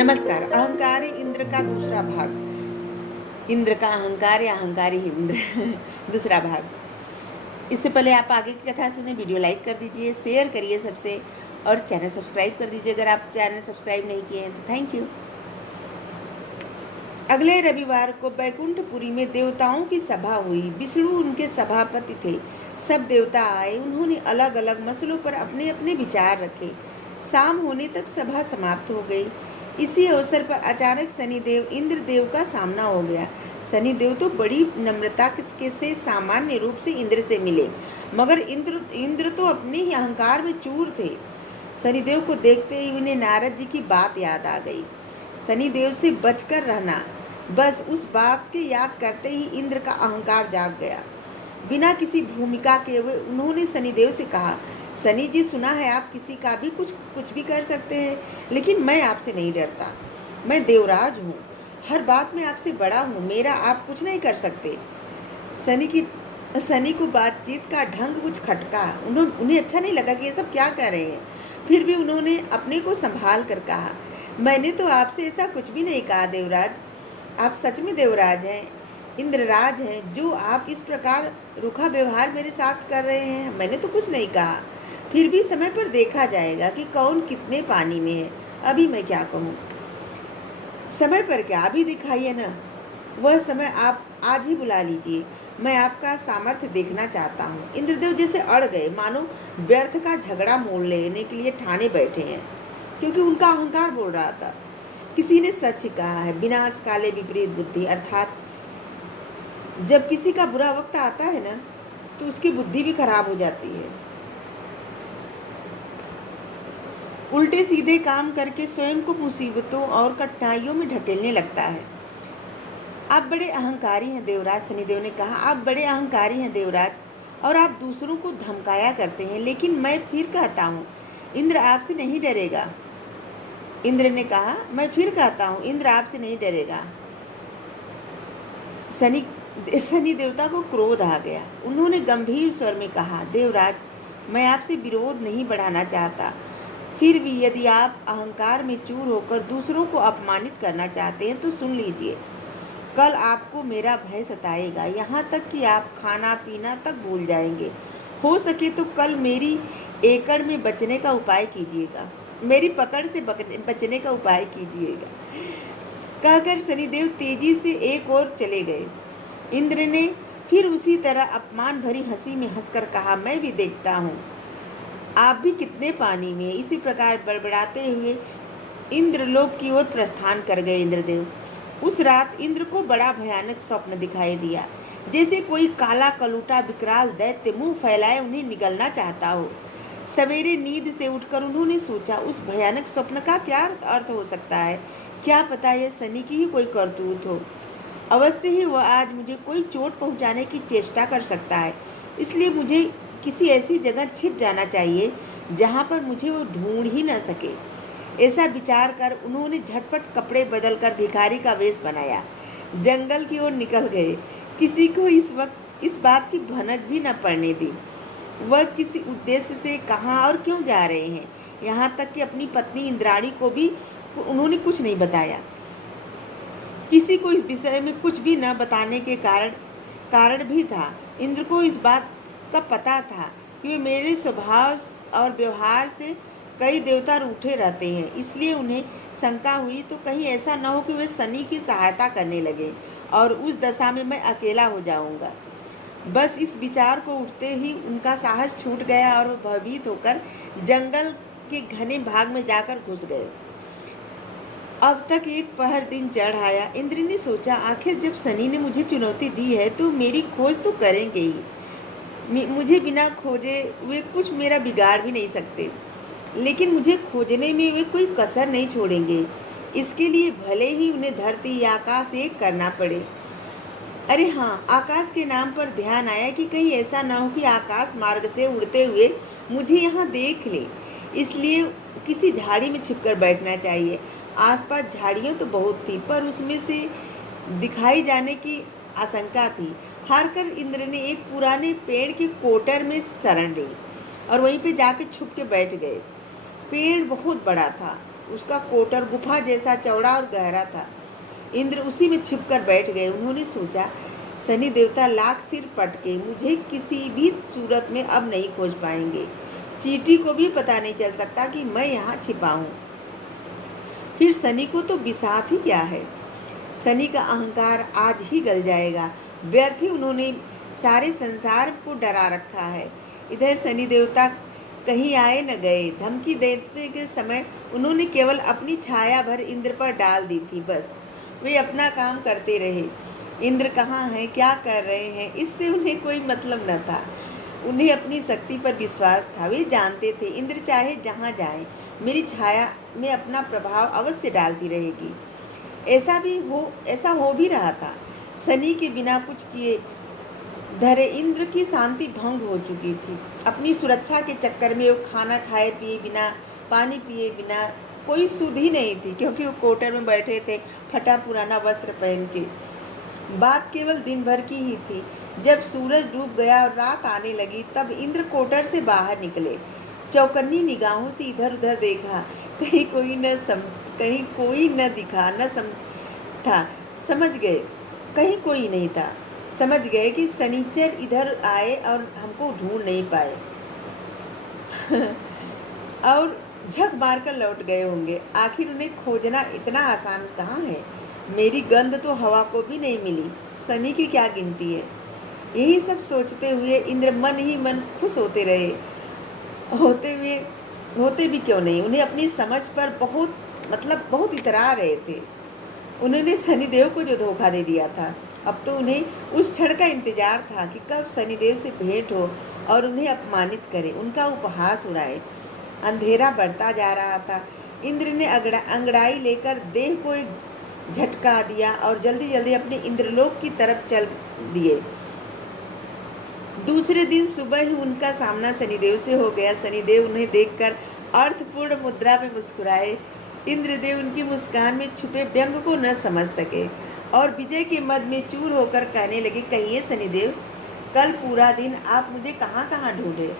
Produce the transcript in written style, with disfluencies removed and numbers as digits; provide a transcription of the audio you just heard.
नमस्कार। अहंकार इंद्र का दूसरा भाग। इंद्र का अहंकार या अहंकारी इंद्र दूसरा भाग। इससे पहले आप आगे की कथा सुने, वीडियो लाइक कर दीजिए, शेयर करिए सबसे, और चैनल सब्सक्राइब कर दीजिए अगर आप चैनल सब्सक्राइब नहीं किए हैं तो थैंक यू। अगले रविवार को बैकुंठपुरी में देवताओं की सभा हुई। विष्णु उनके सभापति थे। सब देवता आए। उन्होंने अलग अलग मसलों पर अपने अपने विचार रखे। शाम होने तक सभा समाप्त हो गई। इसी अवसर पर अचानक शनिदेव इंद्रदेव का सामना हो गया। शनिदेव तो बड़ी नम्रता के से सामान्य रूप से इंद्र से मिले, मगर इंद्र तो अपने ही अहंकार में चूर थे। शनिदेव को देखते ही उन्हें नारद जी की बात याद आ गई। शनिदेव से बचकर रहना, बस उस बात के याद करते ही इंद्र का अहंकार जाग गया। बिना किसी भूमिका के उन्होंने शनिदेव से कहा, शनि जी, सुना है आप किसी का भी कुछ भी कर सकते हैं, लेकिन मैं आपसे नहीं डरता। मैं देवराज हूँ, हर बात में आपसे बड़ा हूँ, मेरा आप कुछ नहीं कर सकते। शनि को बातचीत का ढंग कुछ खटका। उन्हें अच्छा नहीं लगा कि ये सब क्या कर रहे हैं। फिर भी उन्होंने अपने को संभाल कर कहा, मैंने तो आपसे ऐसा कुछ भी नहीं कहा देवराज। आप सच में देवराज हैं, इंद्रराज हैं, जो आप इस प्रकार रूखा व्यवहार मेरे साथ कर रहे हैं। मैंने तो कुछ नहीं कहा। फिर भी समय पर देखा जाएगा कि कौन कितने पानी में है। अभी मैं क्या कहूँ। समय पर क्या, अभी दिखाइए ना। वह समय आप आज ही बुला लीजिए। मैं आपका सामर्थ्य देखना चाहता हूँ। इंद्रदेव जैसे अड़ गए, मानो व्यर्थ का झगड़ा मोल लेने के लिए ठाने बैठे हैं, क्योंकि उनका अहंकार बोल रहा था। किसी ने सच कहा है, विनाश काले विपरीत बुद्धि, अर्थात जब किसी का बुरा वक्त आता है ना, तो उसकी बुद्धि भी खराब हो जाती है। उल्टे सीधे काम करके स्वयं को मुसीबतों और कठिनाइयों में ढकेलने लगता है। आप बड़े अहंकारी हैं देवराज, शनिदेव ने कहा। आप बड़े अहंकारी हैं देवराज, और आप दूसरों को धमकाया करते हैं। लेकिन मैं फिर कहता हूँ, इंद्र आपसे नहीं डरेगा। इंद्र ने कहा, मैं फिर कहता हूँ, इंद्र आपसे नहीं डरेगा। शनि देवता को क्रोध आ गया। उन्होंने गंभीर स्वर में कहा, देवराज, मैं आपसे विरोध नहीं बढ़ाना चाहता। फिर भी यदि आप अहंकार में चूर होकर दूसरों को अपमानित करना चाहते हैं तो सुन लीजिए। कल आपको मेरा भय सताएगा, यहाँ तक कि आप खाना पीना तक भूल जाएंगे। हो सके तो कल मेरी एकड़ में बचने का उपाय कीजिएगा, मेरी पकड़ से बचने का उपाय कीजिएगा। कहकर शनिदेव तेजी से एक ओर चले गए। इंद्र ने फिर उसी तरह अपमान भरी हंसी में हंसकर कहा, मैं भी देखता हूँ आप भी कितने पानी में हैं। इसी प्रकार बड़बड़ाते हुए इंद्रलोक की ओर प्रस्थान कर गए इंद्रदेव। उस रात इंद्र को बड़ा भयानक स्वप्न दिखाई दिया, जैसे कोई काला कलूटा विकराल दैत्य मुंह फैलाए उन्हें निगलना चाहता हो। सवेरे नींद से उठकर उन्होंने सोचा, उस भयानक स्वप्न का क्या अर्थ हो सकता है। क्या पता यह शनि की ही कोई करतूत हो। अवश्य ही वह आज मुझे कोई चोट पहुंचाने की चेष्टा कर सकता है। इसलिए मुझे किसी ऐसी जगह छिप जाना चाहिए जहां पर मुझे वो ढूंढ ही न सके। ऐसा विचार कर उन्होंने झटपट कपड़े बदलकर भिखारी का वेश बनाया, जंगल की ओर निकल गए। किसी को इस वक्त इस बात की भनक भी न पड़ने दी वह किसी उद्देश्य से कहाँ और क्यों जा रहे हैं। यहाँ तक कि अपनी पत्नी इंद्राणी को भी उन्होंने कुछ नहीं बताया। किसी को इस विषय में कुछ भी न बताने के कारण भी था। इंद्र को इस बात का पता था कि वे मेरे स्वभाव और व्यवहार से कई देवता रूठे रहते हैं, इसलिए उन्हें शंका हुई तो कहीं ऐसा न हो कि वे शनि की सहायता करने लगे और उस दशा में मैं अकेला हो जाऊंगा। बस इस विचार को उठते ही उनका साहस छूट गया और वो भयभीत होकर जंगल के घने भाग में जाकर घुस गए। अब तक एक पहर दिन चढ़ आया। इंद्र ने सोचा, आखिर जब शनि ने मुझे चुनौती दी है तो मेरी खोज तो करेंगे ही। मुझे बिना खोजे वे कुछ मेरा बिगाड़ भी नहीं सकते, लेकिन मुझे खोजने में वे कोई कसर नहीं छोड़ेंगे। इसके लिए भले ही उन्हें धरती या आकाश एक करना पड़े। अरे हाँ, आकाश के नाम पर ध्यान आया कि कहीं ऐसा ना हो कि आकाश मार्ग से उड़ते हुए मुझे यहाँ देख ले। इसलिए किसी झाड़ी में छिपकर बैठना चाहिए। आसपास झाड़ियाँ तो बहुत थी, पर उसमें से दिखाई जाने की आशंका थी। हारकर इंद्र ने एक पुराने पेड़ के कोटर में शरण ली और वहीं पे जाके छुप के बैठ गए। पेड़ बहुत बड़ा था उसका कोटर गुफा जैसा चौड़ा और गहरा था। इंद्र उसी में छिपकर बैठ गए। उन्होंने सोचा, शनि देवता लाख सिर पटके मुझे किसी भी सूरत में अब नहीं खोज पाएंगे। चींटी को भी पता नहीं चल सकता कि मैं यहाँ छिपा हूँ। फिर शनि को तो बिसात ही क्या है। शनि का अहंकार आज ही गल जाएगा। व्यर्थ ही उन्होंने सारे संसार को डरा रखा है। इधर शनि देवता कहीं आए न गए। धमकी देने के समय उन्होंने केवल अपनी छाया भर इंद्र पर डाल दी थी। बस वे अपना काम करते रहे। इंद्र कहाँ हैं, क्या कर रहे हैं, इससे उन्हें कोई मतलब न था। उन्हें अपनी शक्ति पर विश्वास था। वे जानते थे, इंद्र चाहे जहाँ जाए, मेरी छाया में अपना प्रभाव अवश्य डालती रहेगी। ऐसा हो भी रहा था। शनि के बिना कुछ किए धरे इंद्र की शांति भंग हो चुकी थी। अपनी सुरक्षा के चक्कर में वो खाना खाए पिए बिना, पानी पिए बिना कोई सुध ही नहीं थी, क्योंकि वो कोटर में बैठे थे फटा पुराना वस्त्र पहन के। बात केवल दिन भर की ही थी। जब सूरज डूब गया और रात आने लगी, तब इंद्र कोटर से बाहर निकले। चौकन्नी निगाहों से इधर उधर देखा। कहीं कोई न दिखा, न था। समझ गए कहीं कोई नहीं था। समझ गए कि शनिचर इधर आए और हमको ढूंढ नहीं पाए और झक मारकर लौट गए होंगे। आखिर उन्हें खोजना इतना आसान कहाँ है। मेरी गंध तो हवा को भी नहीं मिली, शनि की क्या गिनती है। यही सब सोचते हुए इंद्र मन ही मन खुश होते रहे। होते भी क्यों नहीं। उन्हें अपनी समझ पर बहुत इतरा रहे थे। उन्होंने शनिदेव को जो धोखा दे दिया था, अब तो उन्हें उस क्षण का इंतजार था कि कब शनिदेव से भेंट हो और उन्हें अपमानित करे, उनका उपहास उड़ाए। अंधेरा बढ़ता जा रहा था। इंद्र ने अंगड़ाई लेकर देह को एक झटका दिया और जल्दी जल्दी अपने इंद्रलोक की तरफ चल दिए। दूसरे दिन सुबह ही उनका सामना शनिदेव से हो गया। शनिदेव उन्हें देखकर अर्थपूर्ण मुद्रा में मुस्कुराए। इंद्रदेव उनकी मुस्कान में छुपे व्यंग को न समझ सके और विजय के मद में चूर होकर कहने लगे, कहिए शनिदेव, कल पूरा दिन आप मुझे कहाँ कहाँ ढूंढे।